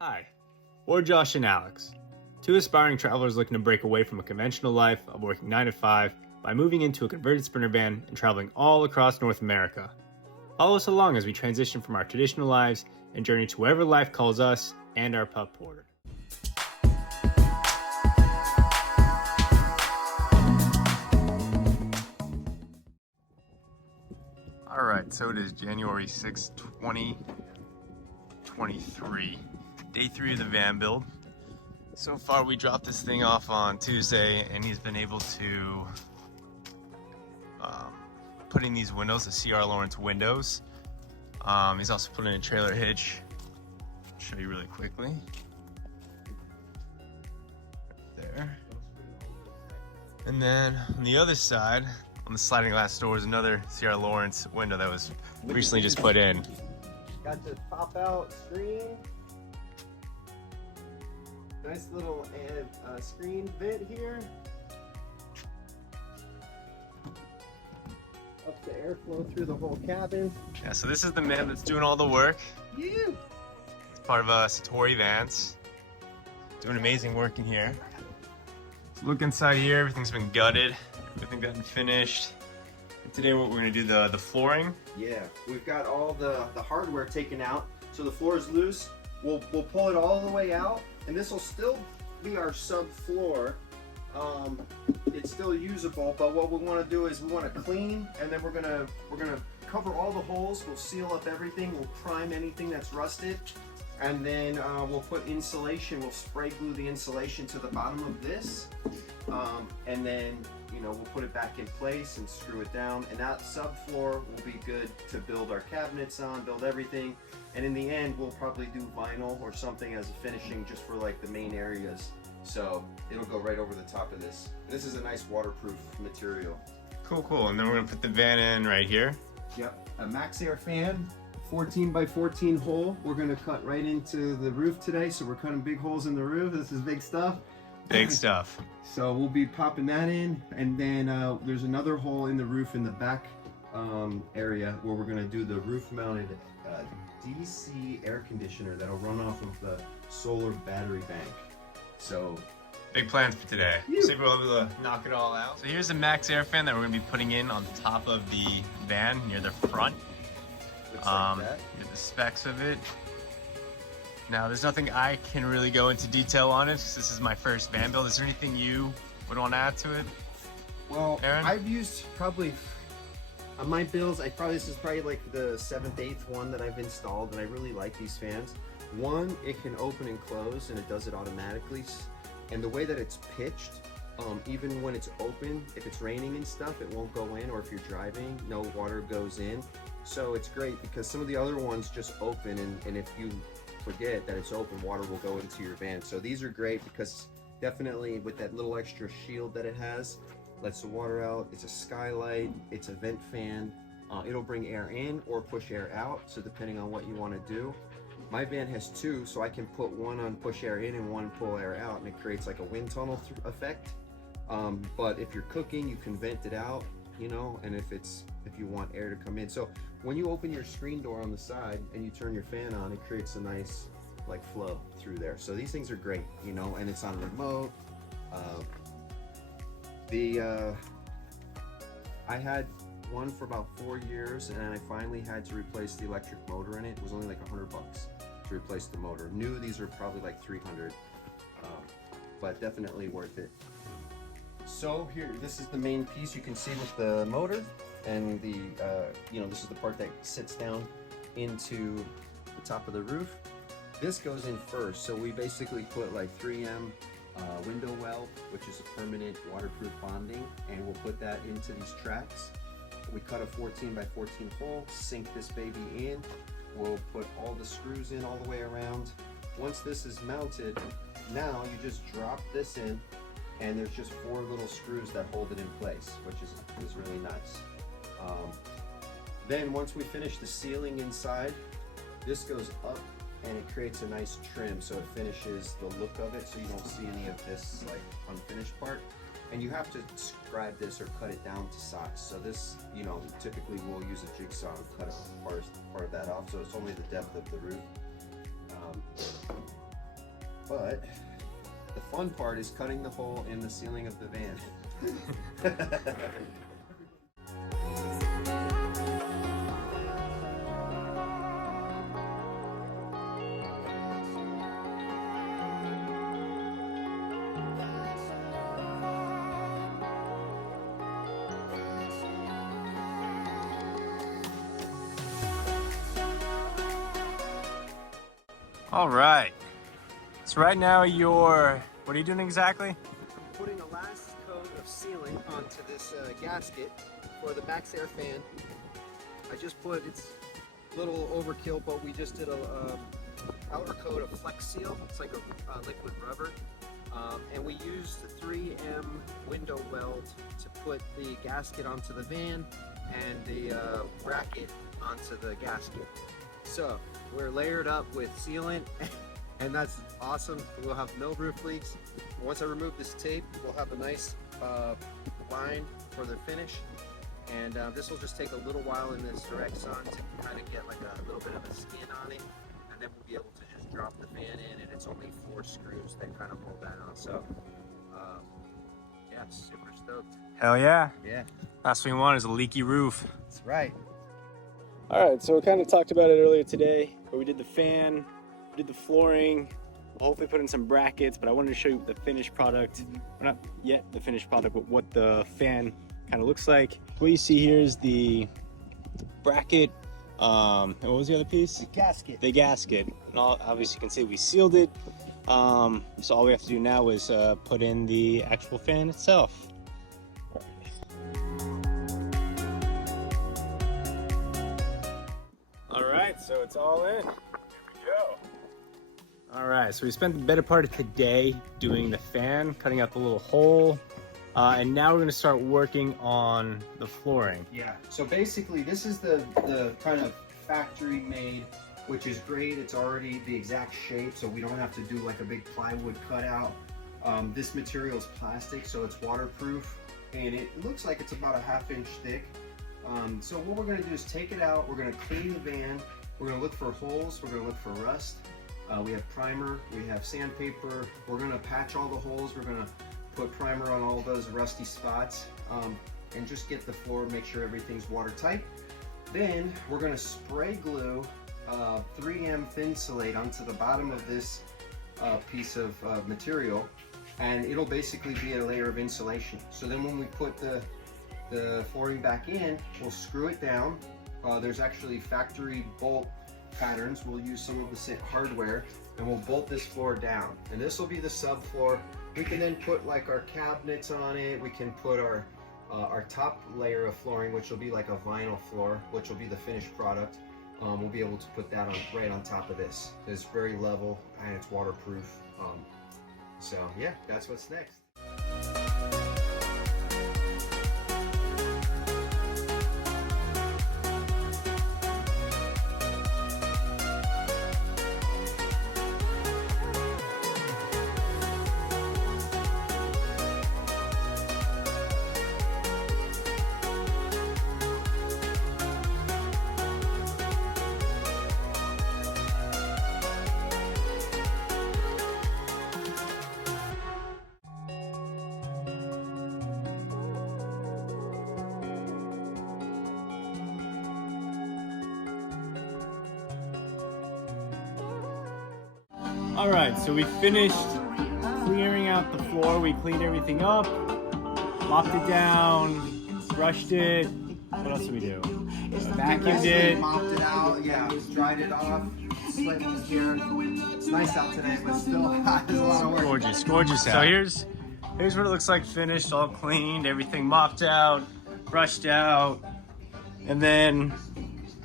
Hi, we're Josh and Alex, two aspiring travelers looking to break away from a conventional life of working 9 to 5 by moving into a converted Sprinter van and traveling all across North America. Follow us along as we transition from our traditional lives and journey to wherever life calls us and our pup Porter. Alright, so it is January 6, 2023. Day 3 of the van build. So far we dropped this thing off on Tuesday and he's been able to put in these windows, the C.R. Lawrence windows. He's also put in a trailer hitch. I'll show you really quickly. Right there. And then on the other side, on the sliding glass door, is another C.R. Lawrence window that was recently just put in. Got the pop out screen. Nice little screen vent here. Up the airflow through the whole cabin. Yeah, so this is the man that's doing all the work. Yeah. It's part of Satori Vans. Doing amazing work in here. So look inside here, everything's been gutted, everything gotten finished. And today what we're gonna do, the flooring. Yeah, we've got all the hardware taken out, so the floor is loose. We'll pull it all the way out, and this will still be our subfloor. It's still usable, but what we want to do is we want to clean, and then we're gonna cover all the holes. We'll seal up everything. We'll prime anything that's rusted, and then we'll put insulation. We'll spray glue the insulation to the bottom of this, and then we'll put it back in place and screw it down. And that subfloor will be good to build our cabinets on, build everything. And in the end, we'll probably do vinyl or something as a finishing just for like the main areas. So it'll go right over the top of this. This is a nice waterproof material. Cool, cool. And then we're gonna put the van in right here. Yep, a Max Air fan, 14 by 14 hole. We're gonna cut right into the roof today. So we're cutting big holes in the roof. This is big stuff. Big stuff. So we'll be popping that in. And then there's another hole in the roof in the back area where we're gonna do the roof mounted DC air conditioner that'll run off of the solar battery bank. So big plans for today. See if we'll be able to knock it all out. So here's the Max Air fan that we're gonna be putting in on top of the van near the front. Looks like that. Here's the specs of it. Now there's nothing I can really go into detail on it because this is my first van build. Is there anything you would want to add to it? Well, Aaron? I've used probably on my builds, this is probably like the 7th, 8th one that I've installed, and I really like these fans. One, it can open and close, and it does it automatically. And the way that it's pitched, even when it's open, if it's raining and stuff, it won't go in, or if you're driving, no water goes in. So it's great because some of the other ones just open, and if you forget that it's open, water will go into your van. So these are great because definitely with that little extra shield that it has, lets the water out. It's a skylight, it's a vent fan. It'll bring air in or push air out, so depending on what you want to do. My van has two, so I can put one on push air in and one pull air out, and it creates like a wind tunnel effect. But if you're cooking, you can vent it out, and if you want air to come in. So when you open your screen door on the side and you turn your fan on, it creates a nice like flow through there. So these things are great, and it's on remote. I had one for about 4 years, and I finally had to replace the electric motor in it. It was only like $100 to replace the motor. New, these are probably like 300, but definitely worth it. So here, this is the main piece you can see with the motor, and the this is the part that sits down into the top of the roof. This goes in first, so we basically put like 3M window well, which is a permanent waterproof bonding, and we'll put that into these tracks. We cut a 14 by 14 hole, sink this baby in. We'll put all the screws in all the way around. Once this is mounted, now you just drop this in, and there's just 4 little screws that hold it in place, which is really nice. Then once we finish the ceiling inside, this goes up and it creates a nice trim, so it finishes the look of it, so you don't see any of this like unfinished part. And you have to scribe this or cut it down to size. So this, typically we'll use a jigsaw and cut part of that off, so it's only the depth of the roof. But the fun part is cutting the hole in the ceiling of the van. All right. So right now what are you doing exactly? Putting a last coat of sealant onto this gasket for the max air fan. I just put, it's a little overkill, but we just did a outer coat of Flex Seal. It's like a liquid rubber. And we used the 3M window weld to put the gasket onto the van and the bracket onto the gasket. So we're layered up with sealant and that's awesome. We'll have no roof leaks. Once I remove this tape, we'll have a nice line for the finish. And this will just take a little while in this direct sun to kind of get like a little bit of a skin on it. And then we'll be able to just drop the fan in, and it's only 4 screws that kind of hold that on. So yeah, super stoked. Hell yeah. Yeah. Last thing we want is a leaky roof. That's right. All right, so we kind of talked about it earlier today, but we did the fan, we did the flooring, we'll hopefully put in some brackets, but I wanted to show you the finished product. Well, not yet the finished product, but what the fan kind of looks like. What you see here is the bracket, and what was the other piece? The gasket. The gasket. And obviously you can see we sealed it. So all we have to do now is put in the actual fan itself. Alright, so it's all in. Here we go. Alright, so we spent the better part of today doing the fan, cutting out the little hole, and now we're going to start working on the flooring. Yeah, so basically this is the kind of factory made, which is great. It's already the exact shape, so we don't have to do like a big plywood cutout. This material is plastic, so it's waterproof, and it looks like it's about a 1/2 inch thick. So what we're going to do is take it out, we're going to clean the van, we're going to look for holes, we're going to look for rust. We have primer, we have sandpaper, we're going to patch all the holes, we're going to put primer on all those rusty spots, and just get the floor, make sure everything's watertight. Then we're going to spray glue 3M Thinsulate onto the bottom of this piece of material, and it'll basically be a layer of insulation. So then when we put the flooring back in, we'll screw it down. There's actually factory bolt patterns. We'll use some of the hardware and we'll bolt this floor down. And this will be the subfloor. We can then put like our cabinets on it. We can put our top layer of flooring, which will be like a vinyl floor, which will be the finished product. We'll be able to put that on right on top of this. It's very level and it's waterproof. So yeah, that's what's next. All right, so we finished clearing out the floor. We cleaned everything up, mopped it down, brushed it. What else did we do? Vacuumed it. Mopped it out, yeah, dried it off, sweating here. It's nice out today, but still hot. There's a lot of work. Gorgeous, gorgeous. So here's what it looks like finished, all cleaned, everything mopped out, brushed out. And then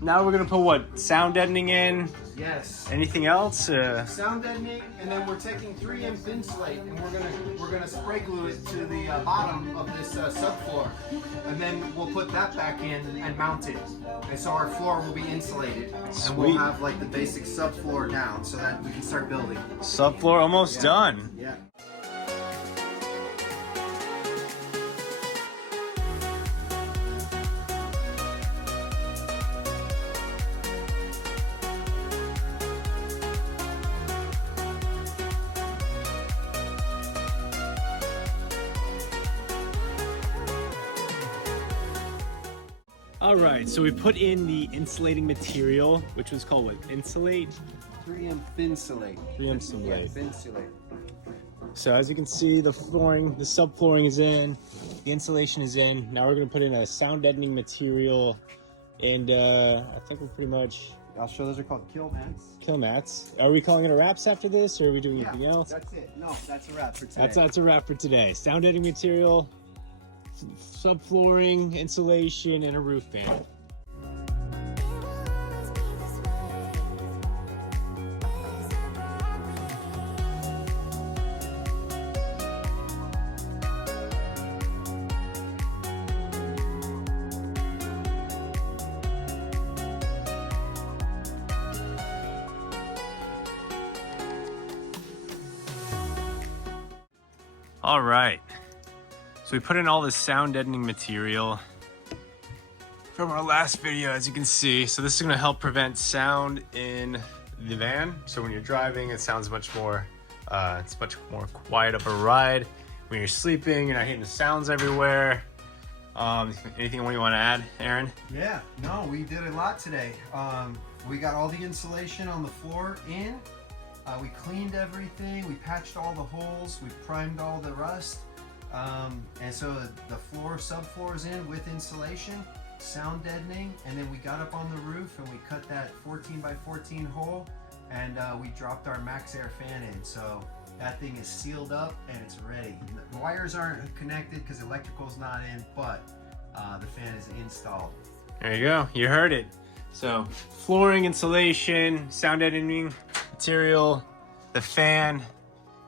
now we're gonna put what? Sound deadening in? Yes. Anything else? Sound deadening, and then we're taking 3M Thinsulate and we're gonna spray glue it to the bottom of this subfloor, and then we'll put that back in and mount it. And so our floor will be insulated, and we'll have like the basic subfloor down so that we can start building. Subfloor almost done. Yeah. All right, so we put in the insulating material, which was called what? Insulate? 3M Finsulate. 3M Insulate. Yeah, Finsulate. So as you can see, the flooring, the subflooring is in, the insulation is in. Now we're gonna put in a sound deadening material, and I think we're pretty much I'll show those are called kill mats. kill mats. Are we calling it a wraps after this, or are we doing anything else? That's it. No, that's a wrap for today. That's a wrap for today. Sound deadening material, subflooring, insulation, and a roof fan. All right, so we put in all this sound deadening material from our last video, as you can see. So this is gonna help prevent sound in the van. So when you're driving, it sounds much more, it's much more quiet of a ride. When you're sleeping, you're not hearing the sounds everywhere. Anything you wanna add, Aaron? Yeah, no, we did a lot today. We got all the insulation on the floor in. We cleaned everything, we patched all the holes, we primed all the rust. And so the floor, subfloor is in with insulation, sound deadening, and then we got up on the roof and we cut that 14 by 14 hole, and we dropped our max air fan in. So that thing is sealed up and it's ready. The wires aren't connected because electrical's not in, but the fan is installed. There you go, you heard it. So flooring, insulation, sound deadening material, the fan,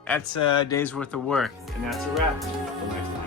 that's a day's worth of work. And that's a wrap. Until next time.